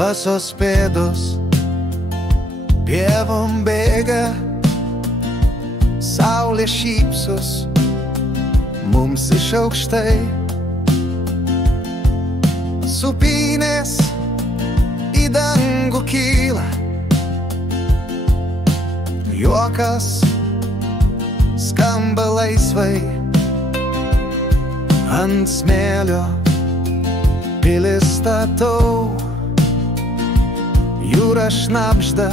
Basos pėdos pievom bėga, saulė šypsos mums iš aukštai. Supynės į dangų kyla, juokas skamba laisvai. Ant smėlio pilis statau, jūra šnabžda,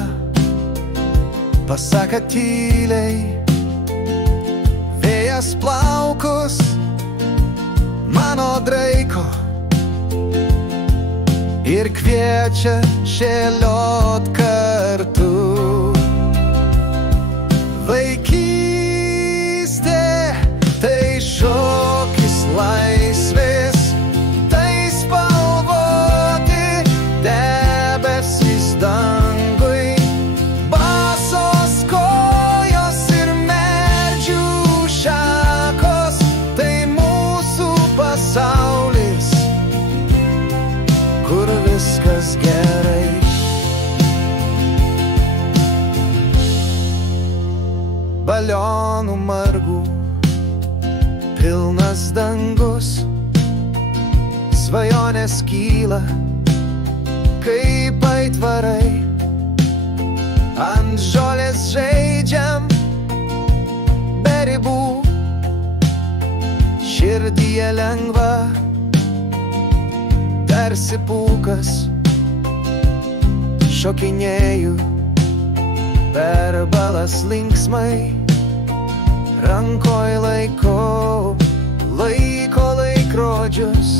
pasaka tyliai. Vėjas plaukus mano draiko ir kviečia šėliot kartu. Vaikystė tai šokis laisvės, tai spalvoti debesys dangui, basos kojos ir medžių šakos, tai mūsų pasaulis, kur viskas gerai. Balionų margų pilnas dangus, svajonės kyla kaip aitvarai. Ant žolės žaidžiam be ribų, širdyje lengva tarsi pūkas. Šokinėju per balas linksmai, rankoj laikau laiko laikrodžius,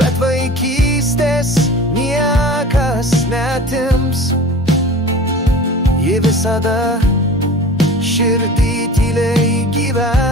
bet vaikystės niekas netims. Ji visada širdį tyliai gyvena.